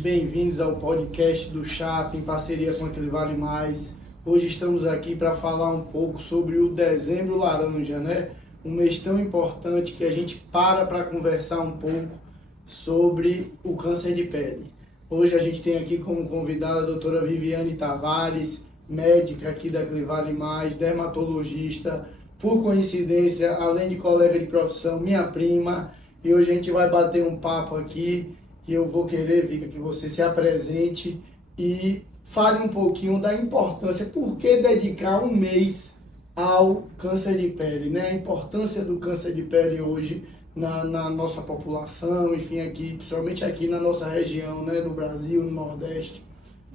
bem-vindos ao podcast do CHAP, em parceria com Aquele Vale Mais. Hoje estamos aqui para falar um pouco sobre o Dezembro Laranja, né? Um mês tão importante que a gente para conversar um pouco sobre o câncer de pele. Hoje a gente tem aqui como convidada a doutora Viviane Tavares, médica aqui da Aquele Vale Mais, dermatologista, por coincidência, além de colega de profissão, minha prima. E hoje a gente vai bater um papo aqui e eu vou querer, Vika, que você se apresente e fale um pouquinho da importância, por que dedicar um mês ao câncer de pele, né? A importância do câncer de pele hoje na nossa população, enfim, aqui, principalmente aqui na nossa região, né, do Brasil, no Nordeste.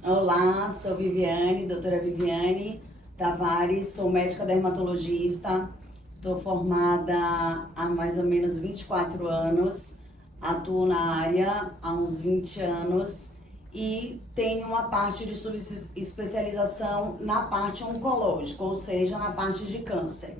Olá, sou Viviane, doutora Viviane Tavares, sou médica dermatologista, estou formada há mais ou menos 24 anos, atuo na área há uns 20 anos e tenho uma parte de subespecialização na parte oncológica, ou seja, na parte de câncer.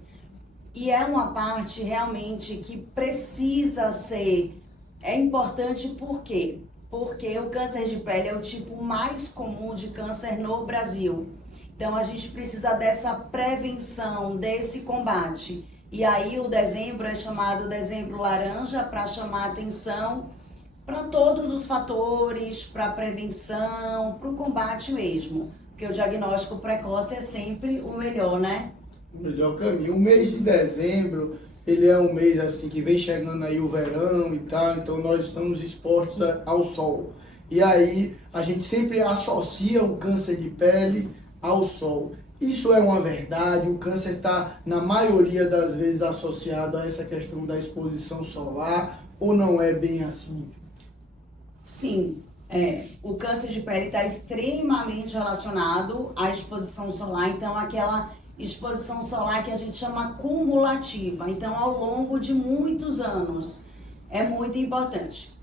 E é uma parte realmente que precisa ser, é importante por quê? Porque o câncer de pele é o tipo mais comum de câncer no Brasil. Então a gente precisa dessa prevenção, desse combate. E aí o dezembro é chamado Dezembro Laranja para chamar atenção para todos os fatores, para a prevenção, para o combate mesmo. Porque o diagnóstico precoce é sempre o melhor, né? O melhor caminho. O mês de dezembro, ele é um mês assim que vem chegando aí o verão e tal, então nós estamos expostos ao sol. E aí a gente sempre associa o câncer de pele ao sol. Isso é uma verdade? O câncer está, na maioria das vezes, associado a essa questão da exposição solar, ou não é bem assim? Sim, o câncer de pele está extremamente relacionado à exposição solar, então aquela exposição solar que a gente chama cumulativa, então ao longo de muitos anos, é muito importante.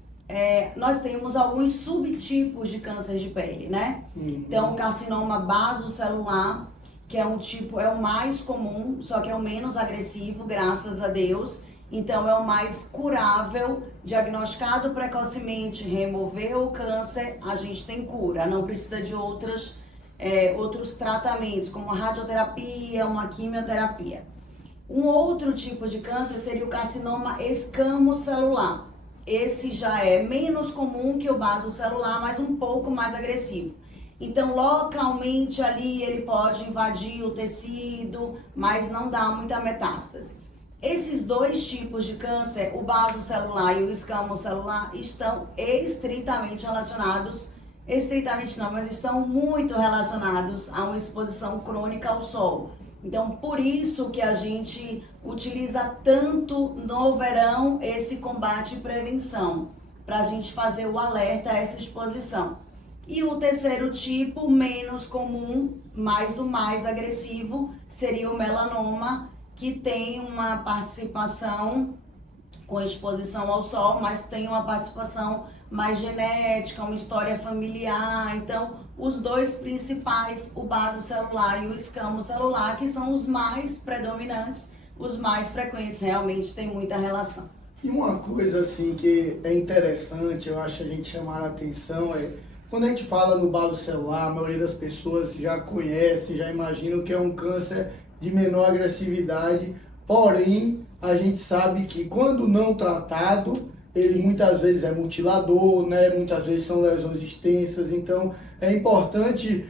Nós temos alguns subtipos de câncer de pele, né? Então o carcinoma basocelular, que é é o mais comum, só que é o menos agressivo, graças a Deus. Então é o mais curável, diagnosticado precocemente, remover o câncer, a gente tem cura, não precisa de outros tratamentos, como a radioterapia, uma quimioterapia. Um outro tipo de câncer seria o carcinoma escamocelular. Esse já é menos comum que o basocelular, mas um pouco mais agressivo. Então, localmente ali ele pode invadir o tecido, mas não dá muita metástase. Esses dois tipos de câncer, o basocelular e o escamocelular, estão estritamente relacionados, estritamente não, mas estão muito relacionados a uma exposição crônica ao sol. Então, por isso que a gente utiliza tanto no verão esse combate e prevenção, para a gente fazer o alerta a essa exposição. E o terceiro tipo, menos comum, mas o mais agressivo, seria o melanoma, que tem uma participação com exposição ao sol, mas tem uma participação mais genética, uma história familiar. Então, os dois principais, o basocelular e o escamocelular, que são os mais predominantes, os mais frequentes, realmente tem muita relação. E uma coisa assim que é interessante, eu acho a gente chamar a atenção quando a gente fala no basocelular, a maioria das pessoas já conhece, já imaginam que é um câncer de menor agressividade, porém a gente sabe que quando não tratado, ele muitas vezes é mutilador, né? Muitas vezes são lesões extensas, então é importante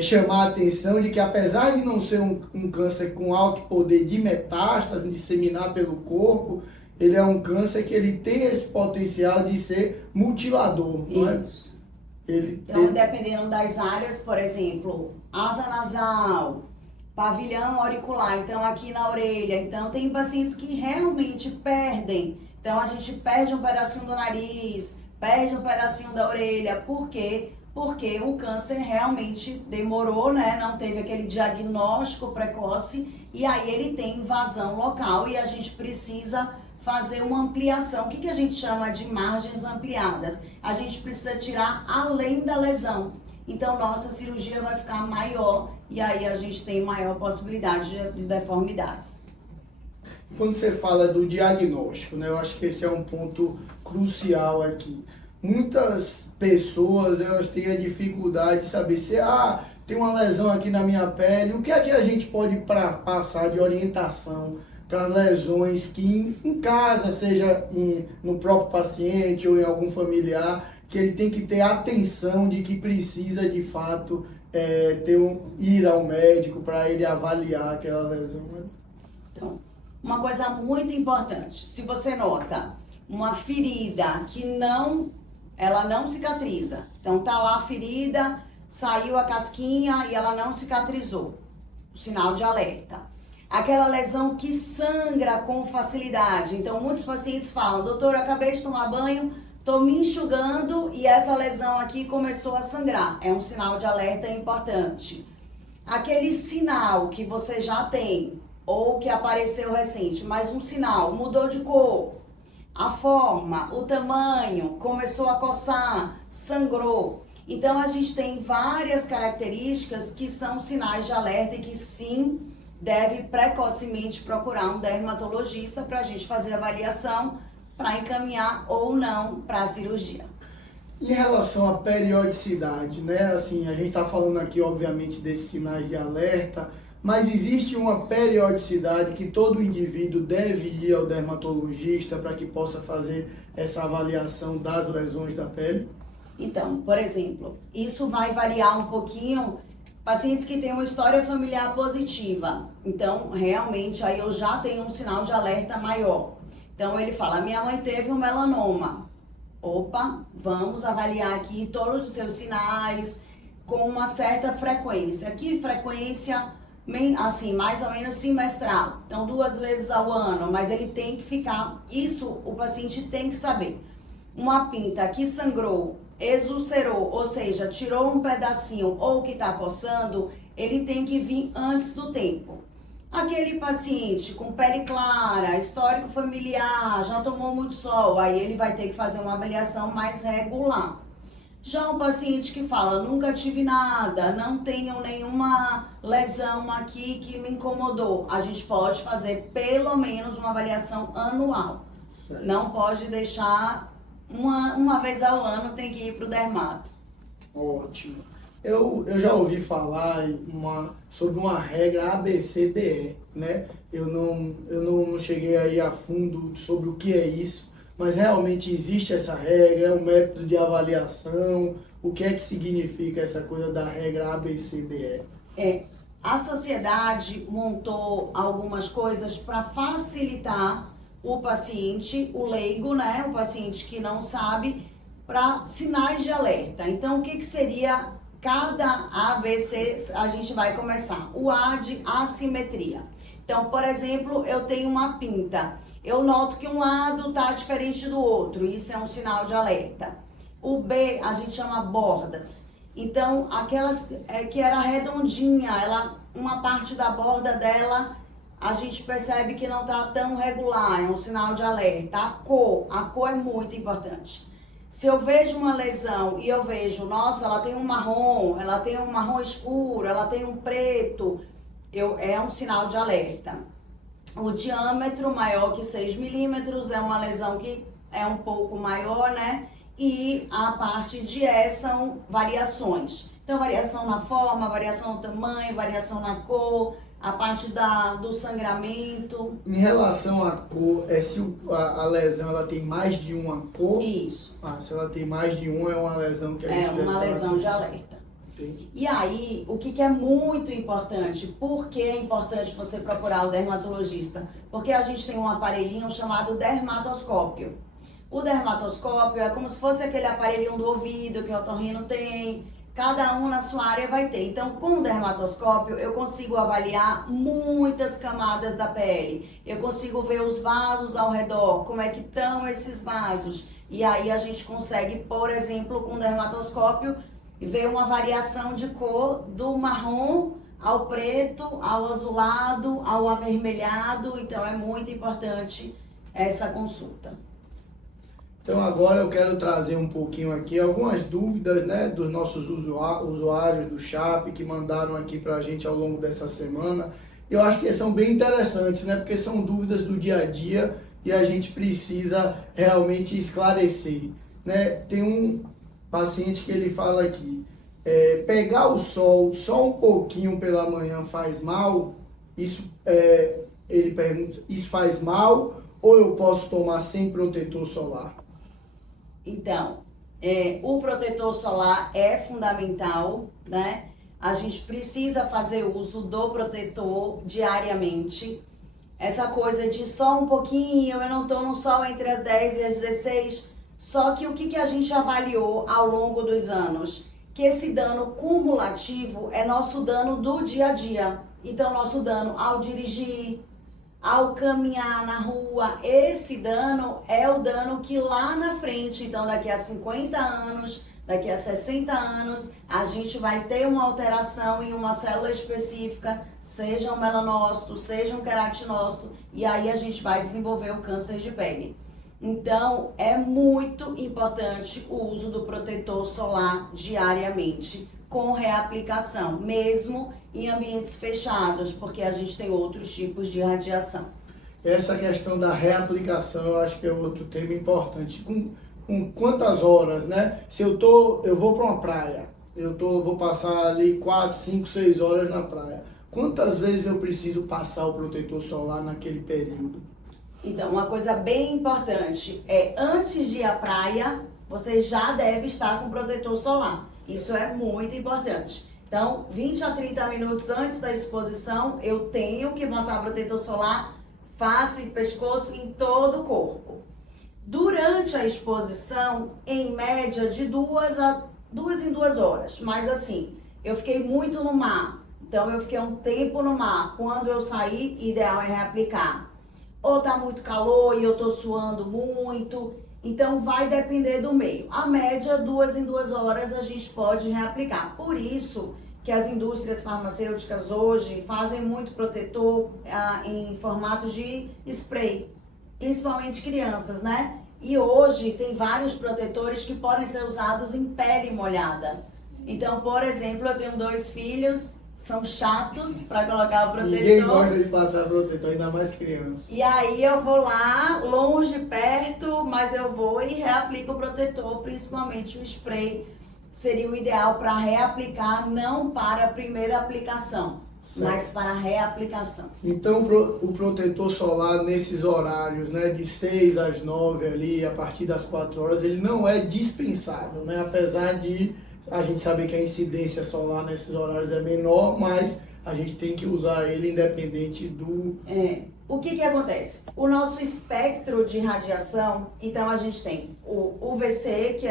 chamar a atenção de que apesar de não ser um câncer com alto poder de metástase, disseminar pelo corpo, ele é um câncer que ele tem esse potencial de ser mutilador, não é? Então, dependendo das áreas, por exemplo, asa nasal, pavilhão auricular, então aqui na orelha, então tem pacientes que realmente perdem. Então a gente perde um pedacinho do nariz, perde um pedacinho da orelha. Por quê? Porque o câncer realmente demorou, né? Não teve aquele diagnóstico precoce e aí ele tem invasão local e a gente precisa fazer uma ampliação. O que a gente chama de margens ampliadas? A gente precisa tirar além da lesão. Então, nossa cirurgia vai ficar maior e aí a gente tem maior possibilidade de deformidades. Quando você fala do diagnóstico, né, eu acho que esse é um ponto crucial aqui. muitas pessoas elas têm a dificuldade de saber se tem uma lesão aqui na minha pele, o que é que a gente pode passar de orientação para lesões que em casa, seja no próprio paciente ou em algum familiar, que ele tem que ter atenção de que precisa de fato ir ao médico para ele avaliar aquela lesão. Né? Então, uma coisa muito importante, se você nota uma ferida que ela não cicatriza, então tá lá a ferida, saiu a casquinha e ela não cicatrizou, o sinal de alerta. Aquela lesão que sangra com facilidade, então muitos pacientes falam, doutor, eu acabei de tomar banho, tô me enxugando e essa lesão aqui começou a sangrar, é um sinal de alerta importante. Aquele sinal que você já tem, ou que apareceu recente, mas um sinal, mudou de cor, a forma, o tamanho, começou a coçar, sangrou. Então a gente tem várias características que são sinais de alerta e que sim, deve precocemente procurar um dermatologista para a gente fazer a avaliação para encaminhar ou não para a cirurgia. Em relação à periodicidade, né? Assim, a gente está falando aqui, obviamente, desses sinais de alerta, mas existe uma periodicidade que todo indivíduo deve ir ao dermatologista para que possa fazer essa avaliação das lesões da pele? Então, por exemplo, isso vai variar um pouquinho. Pacientes que têm uma história familiar positiva, então realmente aí eu já tenho um sinal de alerta maior. Então ele fala, minha mãe teve um melanoma. Opa, vamos avaliar aqui todos os seus sinais com uma certa frequência. Que frequência? Assim, mais ou menos semestral. Então 2 vezes ao ano, mas ele tem que ficar, isso o paciente tem que saber. Uma pinta que sangrou, exulcerou, ou seja, tirou um pedacinho ou que está coçando, ele tem que vir antes do tempo. Aquele paciente com pele clara, histórico familiar, já tomou muito sol, aí ele vai ter que fazer uma avaliação mais regular. Já um paciente que fala, nunca tive nada, não tenho nenhuma lesão aqui que me incomodou, a gente pode fazer pelo menos uma avaliação anual. Certo. Não pode deixar uma vez ao ano, tem que ir para o dermato. Ótimo. Eu já ouvi falar sobre uma regra ABCDE, né? Eu não cheguei aí a fundo sobre o que é isso, mas realmente existe essa regra, o método de avaliação, o que é que significa essa coisa da regra ABCDE? A sociedade montou algumas coisas para facilitar o paciente, o leigo, né? O paciente que não sabe, para sinais de alerta. Então, o que seria cada ABC? A gente vai começar. O A de assimetria. Então, por exemplo, eu tenho uma pinta. Eu noto que um lado está diferente do outro. Isso é um sinal de alerta. O B a gente chama bordas. Então, aquelas que era redondinha, uma parte da borda dela a gente percebe que não está tão regular, é um sinal de alerta. A cor é muito importante. Se eu vejo uma lesão e eu vejo, nossa, ela tem um marrom escuro, ela tem um preto, é um sinal de alerta. O diâmetro maior que 6 milímetros é uma lesão que é um pouco maior, né? E a parte de E são variações. Então, variação na forma, variação no tamanho, variação na cor, a parte do sangramento. Em relação à cor, se a lesão ela tem mais de uma cor? Isso. Se ela tem mais de uma, é uma lesão que a gente deve uma lesão de alerta. Entendi. E aí, o que é muito importante? Por que é importante você procurar o dermatologista? Porque a gente tem um aparelhinho chamado dermatoscópio. O dermatoscópio é como se fosse aquele aparelhinho do ouvido que o otorrino tem. Cada um na sua área vai ter. Então, com o dermatoscópio, eu consigo avaliar muitas camadas da pele. Eu consigo ver os vasos ao redor, como é que estão esses vasos. E aí, a gente consegue, por exemplo, com o dermatoscópio, ver uma variação de cor do marrom ao preto, ao azulado, ao avermelhado. Então, é muito importante essa consulta. Então agora eu quero trazer um pouquinho aqui algumas dúvidas, né, dos nossos usuários do Chap que mandaram aqui pra gente ao longo dessa semana. Eu acho que são bem interessantes, né, porque são dúvidas do dia a dia e a gente precisa realmente esclarecer. né? Tem um paciente que ele fala aqui, pegar o sol só um pouquinho pela manhã faz mal? Isso, ele pergunta, isso faz mal ou eu posso tomar sem protetor solar? Então, o protetor solar é fundamental, né? A gente precisa fazer uso do protetor diariamente. Essa coisa de só um pouquinho, eu não estou no sol entre as 10 e as 16. Só que o que a gente avaliou ao longo dos anos? Que esse dano cumulativo é nosso dano do dia a dia. Então, nosso dano ao dirigir, ao caminhar na rua, esse dano é o dano que lá na frente, então daqui a 50 anos, daqui a 60 anos, a gente vai ter uma alteração em uma célula específica, seja um melanócito, seja um queratinócito, e aí a gente vai desenvolver o câncer de pele. Então, é muito importante o uso do protetor solar diariamente, com reaplicação, mesmo em ambientes fechados, porque a gente tem outros tipos de radiação. Essa questão da reaplicação, eu acho que é outro tema importante. Com quantas horas, né? Se eu vou para uma praia, vou passar ali 4, 5, 6 horas na praia. Quantas vezes eu preciso passar o protetor solar naquele período? Então, uma coisa bem importante é, antes de ir à praia, você já deve estar com protetor solar. Isso é muito importante. Então, 20 a 30 minutos antes da exposição, eu tenho que passar protetor solar, face e pescoço, em todo o corpo. Durante a exposição, em média, de 2 em 2 horas. Mas assim, eu fiquei muito no mar. Então, eu fiquei um tempo no mar. Quando eu sair, ideal é reaplicar. Ou tá muito calor e eu tô suando muito. Então, vai depender do meio. A média, 2 em 2 horas, a gente pode reaplicar. Por isso que as indústrias farmacêuticas hoje fazem muito protetor em formato de spray. Principalmente crianças, né? E hoje tem vários protetores que podem ser usados em pele molhada. Então, por exemplo, eu tenho 2 filhos, são chatos para colocar o protetor. Ninguém gosta de passar protetor, ainda mais criança. E aí eu vou lá, longe, perto, mas eu vou e reaplico o protetor, principalmente o spray. Seria o ideal para reaplicar, não para a primeira aplicação, mas para a reaplicação. Então, o protetor solar nesses horários, né, de 6 às 9 ali, a partir das 4 horas, ele não é dispensável, né? Apesar de a gente saber que a incidência solar nesses horários é menor, mas a gente tem que usar ele independente do... O que acontece? O nosso espectro de radiação, então a gente tem o UVC, que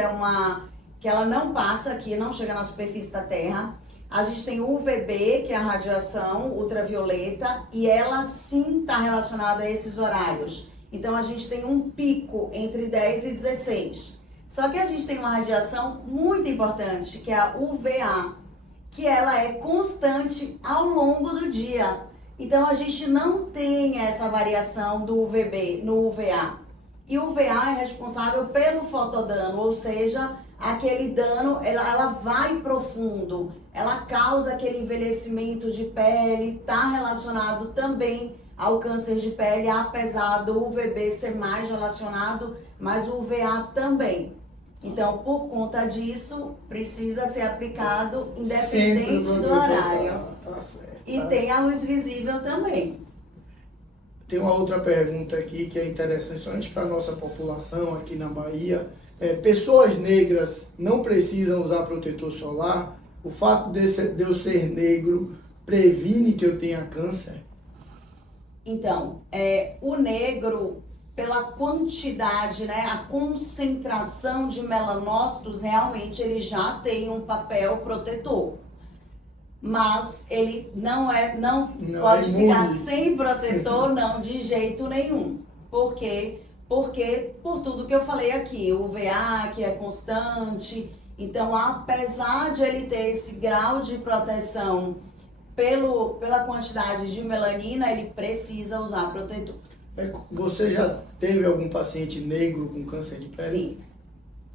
ela não passa aqui, não chega na superfície da Terra. A gente tem o UVB, que é a radiação ultravioleta, e ela sim está relacionada a esses horários. Então a gente tem um pico entre 10 e 16. Só que a gente tem uma radiação muito importante, que é a UVA, que ela é constante ao longo do dia. Então a gente não tem essa variação do UVB no UVA. E o UVA é responsável pelo fotodano, ou seja, aquele dano, ela vai profundo, ela causa aquele envelhecimento de pele, está relacionado também ao câncer de pele, apesar do UVB ser mais relacionado, mas o UVA também. Então, por conta disso, precisa ser aplicado independente do horário. Tá certo, e tem a luz visível também. Tem uma outra pergunta aqui que é interessante, somente para a nossa população aqui na Bahia. Pessoas negras não precisam usar protetor solar? O fato de eu ser negro previne que eu tenha câncer? Então, o negro, pela quantidade, né, a concentração de melanócitos, realmente ele já tem um papel protetor. Mas ele não pode ficar sem protetor, não, de jeito nenhum. Por quê? Porque, por tudo que eu falei aqui, o UVA, que é constante. Então, apesar de ele ter esse grau de proteção pela quantidade de melanina, ele precisa usar protetor. Você já teve algum paciente negro com câncer de pele? Sim.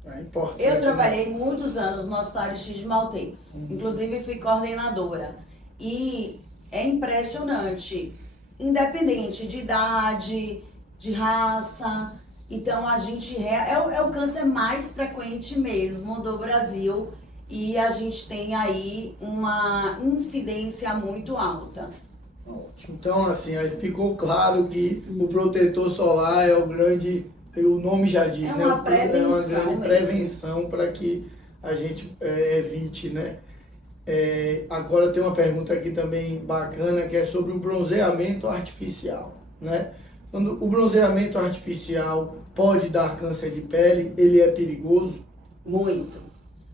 É importante. Eu trabalhei muitos anos no Hospital de Maltês. Inclusive, fui coordenadora. E é impressionante, independente de idade, de raça. Então a gente é o câncer mais frequente mesmo do Brasil e a gente tem aí uma incidência muito alta. Ótimo. Então, assim, aí ficou claro que o protetor solar é o grande, o nome já diz, É né? uma prevenção É uma grande mesmo. prevenção para que a gente evite, né? Agora tem uma pergunta aqui também bacana, que é sobre o bronzeamento artificial, né? Quando o bronzeamento artificial pode dar câncer de pele, ele é perigoso? Muito.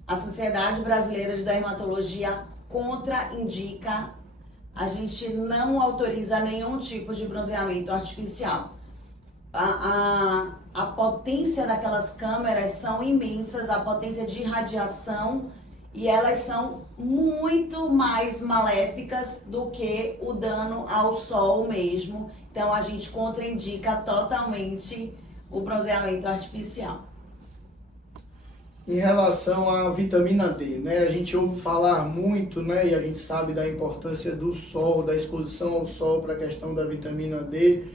A Sociedade Brasileira de Dermatologia contraindica, a gente não autoriza nenhum tipo de bronzeamento artificial. A potência daquelas câmeras são imensas, a potência de radiação, e elas são muito mais maléficas do que o dano ao sol mesmo. Então a gente contraindica totalmente o bronzeamento artificial. Em relação à vitamina D, né? A gente ouve falar muito, né? E a gente sabe da importância do sol, da exposição ao sol para a questão da vitamina D.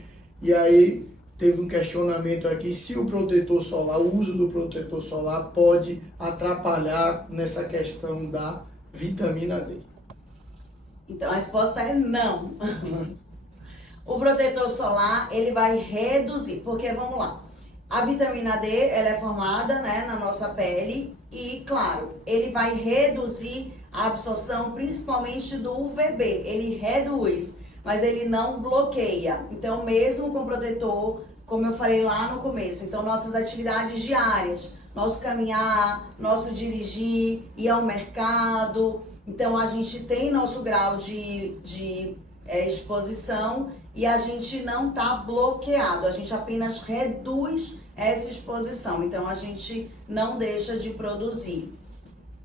E aí teve um questionamento aqui se o protetor solar, o uso do protetor solar pode atrapalhar nessa questão da vitamina D. Então a resposta é não. O protetor solar, ele vai reduzir, porque vamos lá, a vitamina D, ela é formada, né, na nossa pele e, claro, ele vai reduzir a absorção principalmente do UVB, ele reduz, mas ele não bloqueia. Então, mesmo com protetor, como eu falei lá no começo, então nossas atividades diárias, nosso caminhar, nosso dirigir, ir ao mercado, então a gente tem nosso grau de exposição e a gente não está bloqueado, a gente apenas reduz essa exposição, então a gente não deixa de produzir.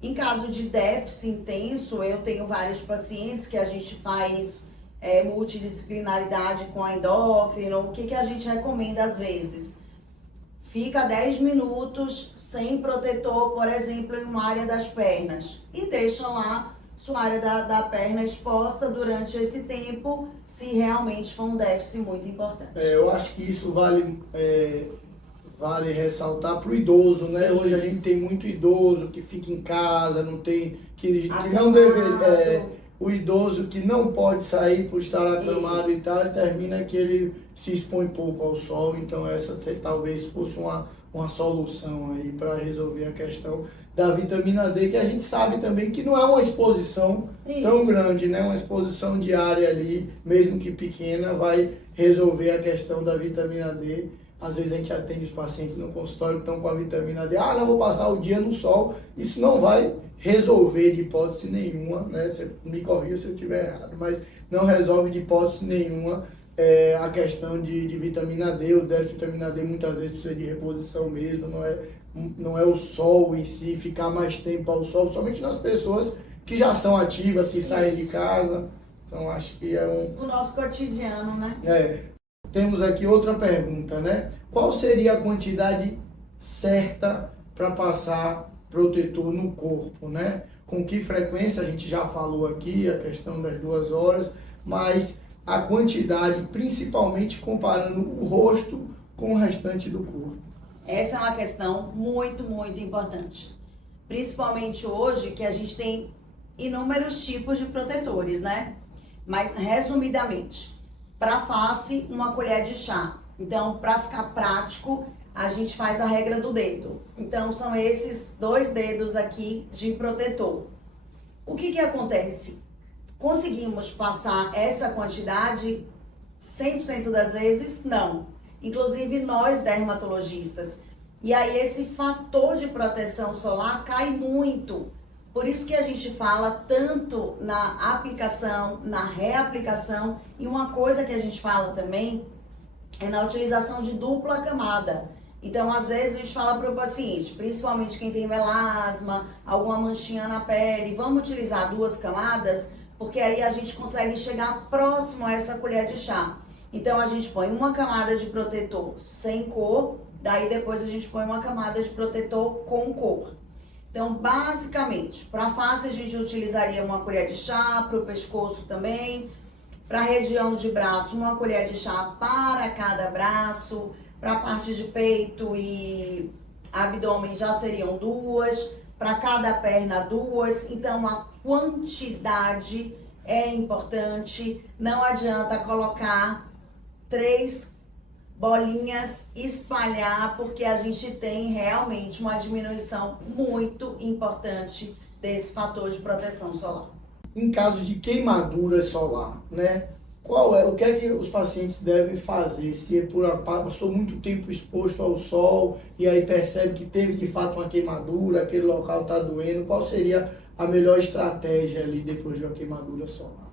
Em caso de déficit intenso, eu tenho vários pacientes que a gente faz multidisciplinaridade com a endócrina. O que a gente recomenda às vezes? Fica 10 minutos sem protetor, por exemplo, em uma área das pernas e deixa lá sua área da perna exposta durante esse tempo, se realmente for um déficit muito importante. Eu acho que isso vale ressaltar para o idoso, né? Hoje a gente tem muito idoso que fica em casa, não tem, que não deveria, o idoso que não pode sair por estar acamado e tal, termina que ele se expõe pouco ao sol, então essa talvez fosse uma solução aí para resolver a questão da vitamina D, que a gente sabe também que não é uma exposição tão grande, né? Uma exposição diária ali, mesmo que pequena, vai resolver a questão da vitamina D. Às vezes a gente atende os pacientes no consultório que estão com a vitamina D, não vou passar o dia no sol, isso não vai resolver de hipótese nenhuma, né? Você me corrija se eu estiver errado, mas não resolve de hipótese nenhuma a questão de vitamina D. O déficit de vitamina D muitas vezes precisa de reposição mesmo, não é o sol em si, ficar mais tempo ao sol, somente nas pessoas que já são ativas, que saem de casa. Então acho que é o nosso cotidiano, né? Temos aqui outra pergunta, né? Qual seria a quantidade certa para passar protetor no corpo, né? Com que frequência, a gente já falou aqui, a questão das 2 horas, mas a quantidade, principalmente comparando o rosto com o restante do corpo. Essa é uma questão muito, muito importante. Principalmente hoje, que a gente tem inúmeros tipos de protetores, né? Mas, resumidamente, para face, 1 colher de chá. Então, para ficar prático, a gente faz a regra do dedo. Então, são esses 2 dedos aqui de protetor. O que acontece? Conseguimos passar essa quantidade 100% das vezes? Não. Inclusive nós dermatologistas. E aí esse fator de proteção solar cai muito. Por isso que a gente fala tanto na aplicação, na reaplicação, e uma coisa que a gente fala também é na utilização de dupla camada. Então, às vezes a gente fala para o paciente, principalmente quem tem melasma, alguma manchinha na pele, vamos utilizar 2 camadas, porque aí a gente consegue chegar próximo a essa colher de chá. Então a gente põe 1 camada de protetor sem cor, daí depois a gente põe 1 camada de protetor com cor. Então, basicamente, para a face a gente utilizaria 1 colher de chá, para o pescoço também, para a região de braço 1 colher de chá para cada braço, para a parte de peito e abdômen já seriam 2, para cada perna 2, então a quantidade é importante, não adianta colocar 3 bolinhas, espalhar, porque a gente tem realmente uma diminuição muito importante desse fator de proteção solar. Em caso de queimadura solar, né? O que é que os pacientes devem fazer? Se é passou muito tempo exposto ao sol e aí percebe que teve de fato uma queimadura, aquele local está doendo, qual seria a melhor estratégia ali depois de uma queimadura solar?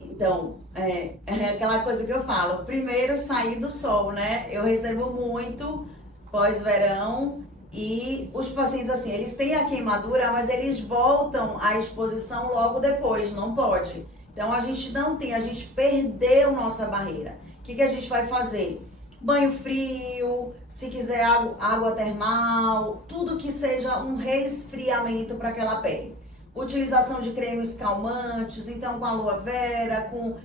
Então, é aquela coisa que eu falo, primeiro sair do sol, né? Eu recebo muito pós-verão e os pacientes, assim, eles têm a queimadura, mas eles voltam à exposição logo depois, não pode. Então, a gente perdeu nossa barreira. O que a gente vai fazer? Banho frio, se quiser água termal, tudo que seja um resfriamento para aquela pele. Utilização de cremes calmantes, então com aloe vera, com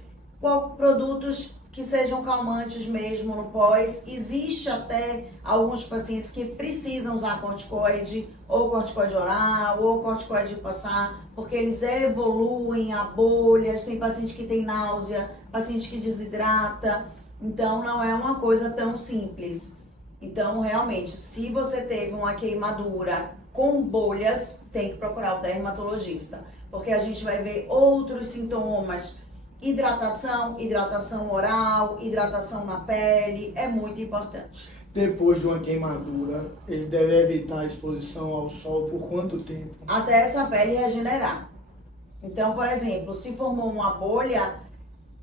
produtos que sejam calmantes mesmo no pós. Existe até alguns pacientes que precisam usar corticoide, ou corticoide oral, ou corticoide de passar, porque eles evoluem a bolhas. Tem paciente que tem náusea, paciente que desidrata, então não é uma coisa tão simples. Então, realmente, se você teve uma queimadura com bolhas, tem que procurar o dermatologista, porque a gente vai ver outros sintomas. Hidratação oral, hidratação na pele, é muito importante. Depois de uma queimadura, ele deve evitar a exposição ao sol por quanto tempo? Até essa pele regenerar. Então, por exemplo, se formou uma bolha,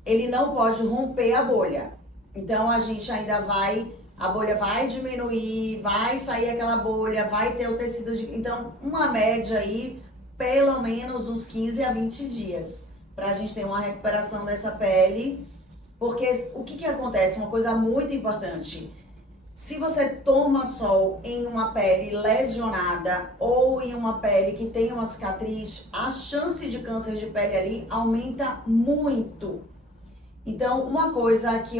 ele não pode romper a bolha. Então, a gente ainda a bolha vai diminuir, vai sair aquela bolha, vai ter o tecido Então, uma média aí, pelo menos uns 15 a 20 dias, para a gente ter uma recuperação dessa pele. Porque o que acontece? Uma coisa muito importante. Se você toma sol em uma pele lesionada ou em uma pele que tem uma cicatriz, a chance de câncer de pele ali aumenta muito. Então, uma coisa que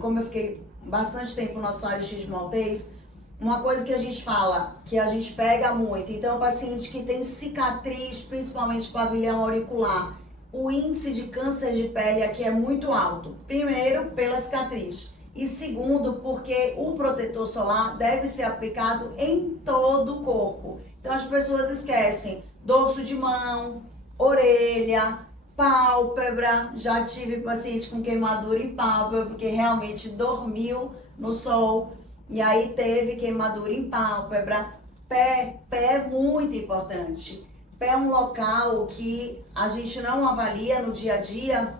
como eu fiquei bastante tempo no Hospital Aristides Maltês, uma coisa que a gente fala, que a gente pega muito, então o paciente que tem cicatriz, principalmente pavilhão auricular, o índice de câncer de pele aqui é muito alto. Primeiro, pela cicatriz. E segundo, porque o protetor solar deve ser aplicado em todo o corpo. Então as pessoas esquecem dorso de mão, orelha, pálpebra. Já tive paciente com queimadura em pálpebra, porque realmente dormiu no sol e aí teve queimadura em pálpebra. Pé é muito importante. Pé é um local que a gente não avalia no dia a dia,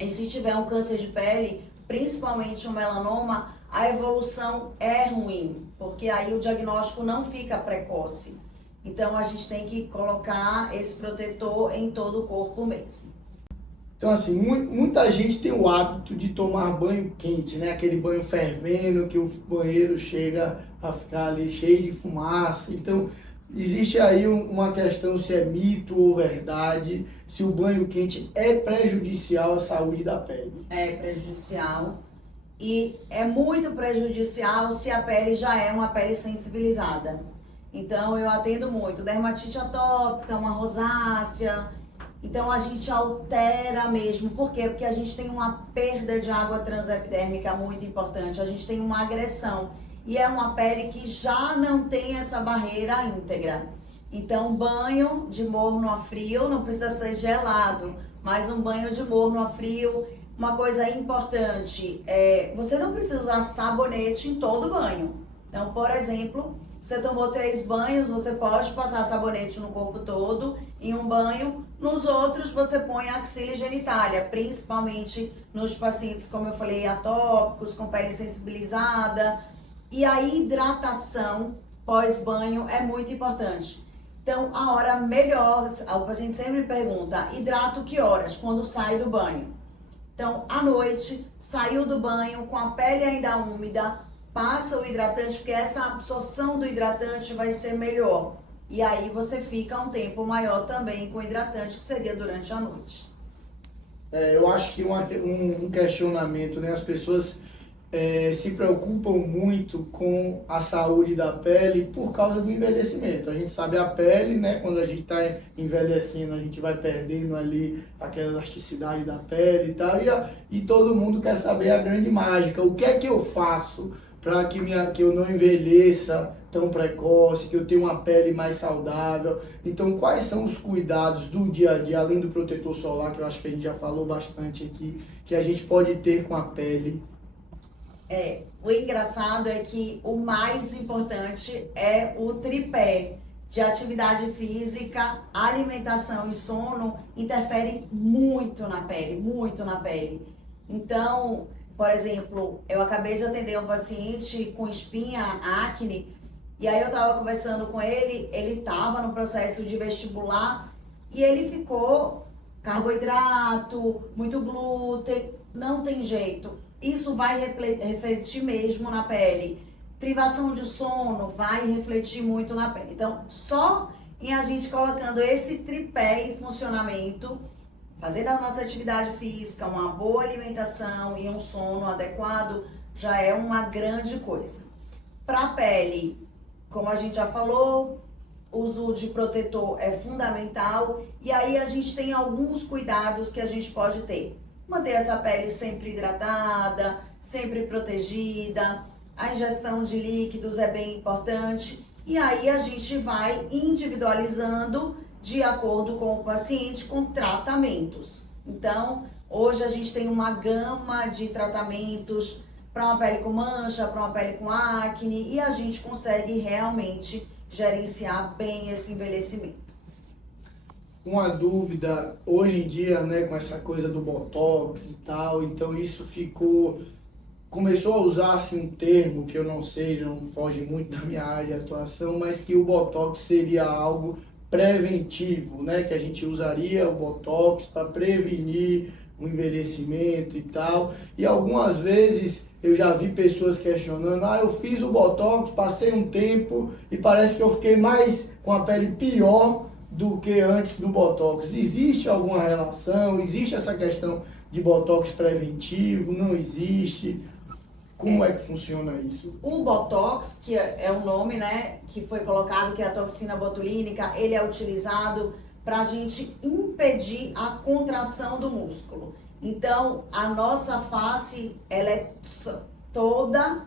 e se tiver um câncer de pele, principalmente um melanoma, a evolução é ruim, porque aí o diagnóstico não fica precoce. Então a gente tem que colocar esse protetor em todo o corpo mesmo. Então, assim, muita gente tem o hábito de tomar banho quente, né? Aquele banho fervendo, que o banheiro chega a ficar ali cheio de fumaça. Então, existe aí uma questão se é mito ou verdade, se o banho quente é prejudicial à saúde da pele. É prejudicial e é muito prejudicial se a pele já é uma pele sensibilizada. Então, eu atendo muito dermatite atópica, uma rosácea. Então a gente altera mesmo. Por quê? Porque a gente tem uma perda de água transepidérmica muito importante, a gente tem uma agressão. E é uma pele que já não tem essa barreira íntegra. Então banho de morno a frio, não precisa ser gelado, mas um banho de morno a frio. Uma coisa importante, você não precisa usar sabonete em todo banho. Então, por exemplo, você tomou 3 banhos, você pode passar sabonete no corpo todo em um banho. Nos outros, você põe axila e genitália, principalmente nos pacientes, como eu falei, atópicos, com pele sensibilizada. E a hidratação pós-banho é muito importante. Então, a hora melhor, o paciente sempre pergunta, hidrato que horas? Quando sai do banho. Então, à noite, saiu do banho com a pele ainda úmida, passa o hidratante, porque essa absorção do hidratante vai ser melhor. E aí você fica um tempo maior também com o hidratante, que seria durante a noite. Eu acho que um questionamento, né? As pessoas se preocupam muito com a saúde da pele por causa do envelhecimento. A gente sabe a pele, né? Quando a gente está envelhecendo, a gente vai perdendo ali aquela elasticidade da pele e tal. E todo mundo quer saber a grande mágica. O que é que eu faço para que eu não envelheça tão precoce, que eu tenha uma pele mais saudável? Então, quais são os cuidados do dia a dia, além do protetor solar, que eu acho que a gente já falou bastante aqui, que a gente pode ter com a pele? O engraçado é que o mais importante é o tripé de atividade física, alimentação e sono interferem muito na pele, muito na pele. Então, por exemplo, eu acabei de atender um paciente com espinha, acne, e aí eu tava conversando com ele tava no processo de vestibular e ele ficou carboidrato, muito glúten, não tem jeito. Isso vai refletir mesmo na pele. Privação de sono vai refletir muito na pele. Então, só em a gente colocando esse tripé em funcionamento, fazendo a nossa atividade física, uma boa alimentação e um sono adequado, já é uma grande coisa. Para a pele, como a gente já falou, o uso de protetor é fundamental. E aí a gente tem alguns cuidados que a gente pode ter. Manter essa pele sempre hidratada, sempre protegida. A ingestão de líquidos é bem importante. E aí a gente vai individualizando de acordo com o paciente, com tratamentos. Então, hoje a gente tem uma gama de tratamentos para uma pele com mancha, para uma pele com acne, e a gente consegue realmente gerenciar bem esse envelhecimento. Uma dúvida, hoje em dia, né, com essa coisa do Botox e tal, então isso começou a usar-se um termo que eu não sei, não foge muito da minha área de atuação, mas que o Botox seria algo preventivo, né, que a gente usaria o Botox para prevenir o envelhecimento e tal, e algumas vezes eu já vi pessoas questionando, eu fiz o Botox, passei um tempo e parece que eu fiquei mais com a pele pior do que antes do Botox. Existe alguma relação? Existe essa questão de Botox preventivo? Não existe? Como é que funciona isso? O Botox, que é o nome, né, que foi colocado, que é a toxina botulínica, ele é utilizado para a gente impedir a contração do músculo. Então, a nossa face, ela é toda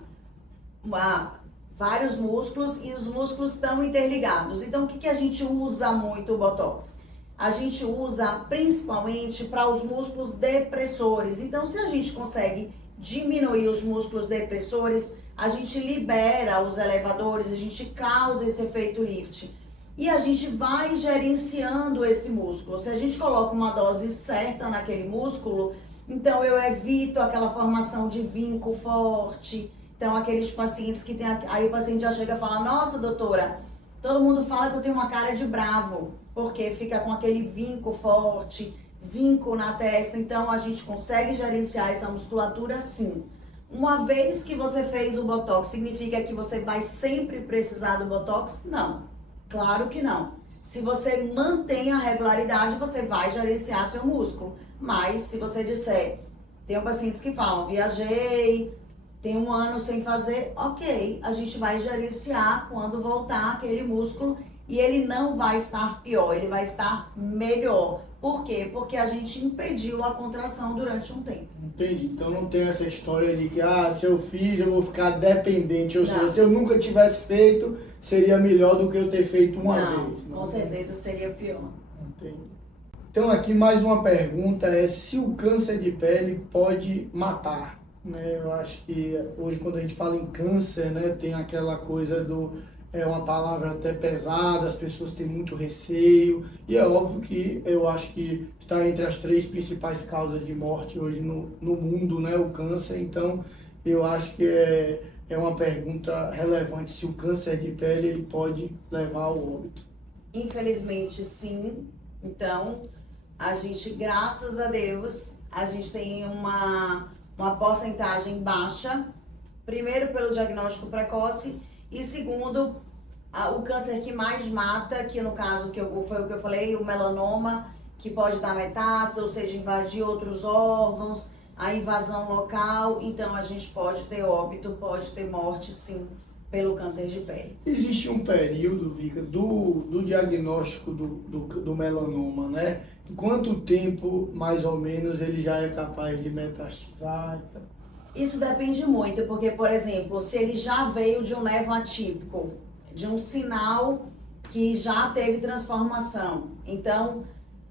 vários músculos e os músculos estão interligados. Então, o que a gente usa muito o Botox? A gente usa principalmente para os músculos depressores. Então, se a gente consegue diminuir os músculos depressores, a gente libera os elevadores, a gente causa esse efeito lift. E a gente vai gerenciando esse músculo. Se a gente coloca uma dose certa naquele músculo, então eu evito aquela formação de vinco forte. Então, aqueles pacientes que tem... Aí o paciente já chega e fala, nossa, doutora, todo mundo fala que eu tenho uma cara de bravo, porque fica com aquele vinco forte, vinco na testa. Então, a gente consegue gerenciar essa musculatura sim. Uma vez que você fez o Botox, significa que você vai sempre precisar do Botox? Não, claro que não. Se você mantém a regularidade, você vai gerenciar seu músculo. Mas, se você disser, tem pacientes que falam, viajei, tem um ano sem fazer, ok, a gente vai gerenciar quando voltar aquele músculo e ele não vai estar pior, ele vai estar melhor. Por quê? Porque a gente impediu a contração durante um tempo. Entendi. Então não tem essa história de que, se eu fiz, eu vou ficar dependente. Ou seja, se eu nunca tivesse feito, seria melhor do que eu ter feito uma vez. Não, com certeza seria pior. Entendi. Então aqui mais uma pergunta é se o câncer de pele pode matar. Né? Eu acho que hoje quando a gente fala em câncer, né, tem aquela coisa é uma palavra até pesada, as pessoas têm muito receio, e é óbvio que eu acho que está entre as 3 principais causas de morte hoje no mundo, né, o câncer. Então eu acho que é uma pergunta relevante, se o câncer de pele ele pode levar ao óbito. Infelizmente sim. Então a gente, graças a Deus, a gente tem uma porcentagem baixa, primeiro pelo diagnóstico precoce e segundo, o câncer que mais mata, que no caso foi o que eu falei, o melanoma, que pode dar metástase, ou seja, invadir outros órgãos, a invasão local, então a gente pode ter óbito, pode ter morte, sim, pelo câncer de pele. Existe um período, Vika, do diagnóstico do melanoma, né? Em quanto tempo, mais ou menos, ele já é capaz de metastizar? Isso depende muito, porque, por exemplo, se ele já veio de um nevo atípico, de um sinal que já teve transformação, então,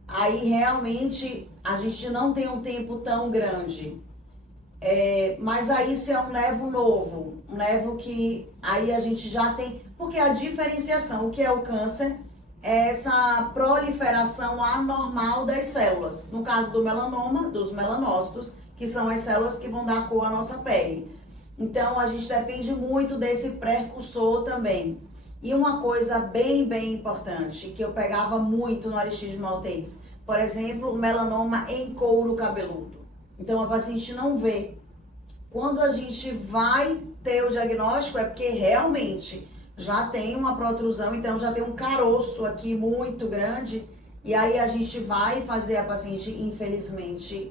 aí realmente a gente não tem um tempo tão grande. Mas aí se é um nevo novo, um nevo que aí a gente já tem, porque a diferenciação, o que é o câncer, é essa proliferação anormal das células. No caso do melanoma, dos melanócitos, que são as células que vão dar cor à nossa pele. Então a gente depende muito desse precursor também. E uma coisa bem importante, que eu pegava muito no Aristides Maltês, por exemplo, o melanoma em couro cabeludo. Então a paciente não vê. Quando a gente vai ter o diagnóstico é porque realmente já tem uma protrusão, então já tem um caroço aqui muito grande, e aí a gente vai fazer a paciente, infelizmente,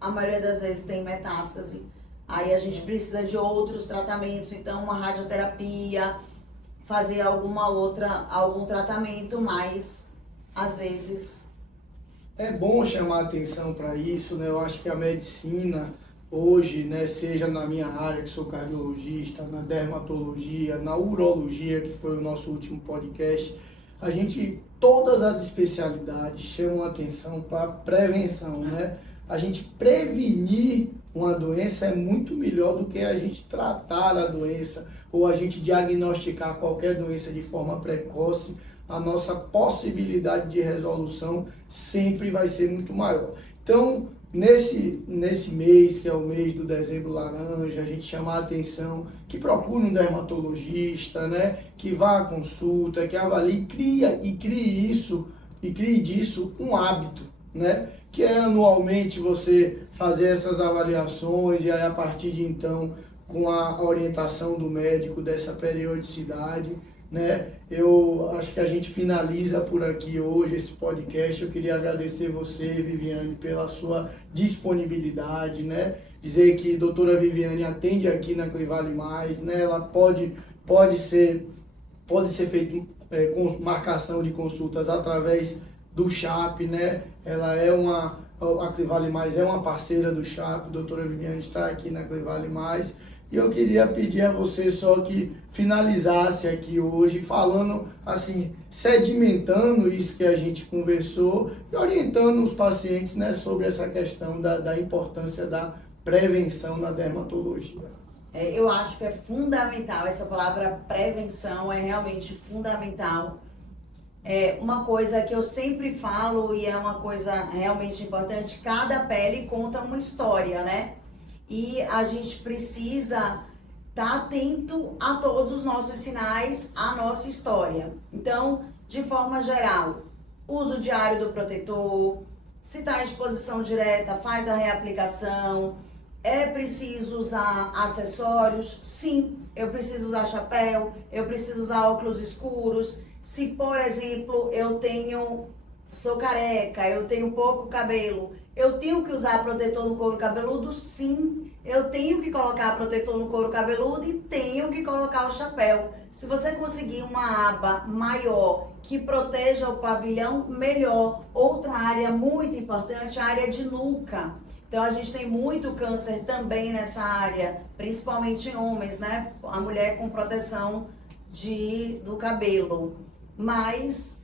a maioria das vezes tem metástase. Aí a gente precisa de outros tratamentos, então uma radioterapia, fazer algum tratamento, mas às vezes... É bom chamar atenção para isso, né? Eu acho que a medicina hoje, né, seja na minha área, que sou cardiologista, na dermatologia, na urologia, que foi o nosso último podcast, todas as especialidades chamam atenção para prevenção, né? A gente prevenir uma doença é muito melhor do que a gente tratar a doença ou a gente diagnosticar qualquer doença de forma precoce. A nossa possibilidade de resolução sempre vai ser muito maior. Então, nesse mês, que é o mês do Dezembro Laranja, a gente chama a atenção que procure um dermatologista, né? Que vá à consulta, que avalie, crie disso um hábito, né? Que é anualmente você fazer essas avaliações e aí a partir de então, com a orientação do médico dessa periodicidade, né? Eu acho que a gente finaliza por aqui hoje esse podcast. Eu queria agradecer você, Viviane, pela sua disponibilidade, né? Dizer que a doutora Viviane atende aqui na Clivale Mais, né? Ela pode ser feito com marcação de consultas através do CHAP, né? A Clivale Mais é uma parceira do CHAP, a doutora Viviane está aqui na Clivale Mais. E eu queria pedir a você só que finalizasse aqui hoje falando, assim, sedimentando isso que a gente conversou e orientando os pacientes, né, sobre essa questão da importância da prevenção na dermatologia. Eu acho que é fundamental, essa palavra prevenção é realmente fundamental. Uma coisa que eu sempre falo e é uma coisa realmente importante, cada pele conta uma história, né? E a gente precisa estar atento a todos os nossos sinais, a nossa história. Então, de forma geral, uso diário do protetor, se está em exposição direta, faz a reaplicação. É preciso usar acessórios? Sim, eu preciso usar chapéu, eu preciso usar óculos escuros. Se, por exemplo, sou careca, eu tenho pouco cabelo, eu tenho que usar protetor no couro cabeludo? Sim, eu tenho que colocar protetor no couro cabeludo e tenho que colocar o chapéu. Se você conseguir uma aba maior que proteja o pavilhão, melhor. Outra área muito importante, a área de nuca. Então a gente tem muito câncer também nessa área, principalmente em homens, né? A mulher com proteção do cabelo. Mas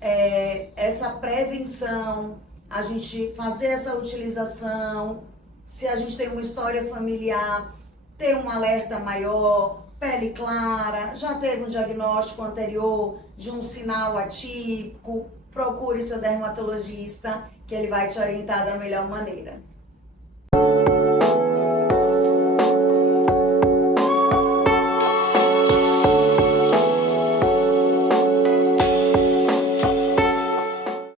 essa prevenção, a gente fazer essa utilização, se a gente tem uma história familiar, ter um alerta maior, pele clara, já teve um diagnóstico anterior de um sinal atípico, procure seu dermatologista, que ele vai te orientar da melhor maneira.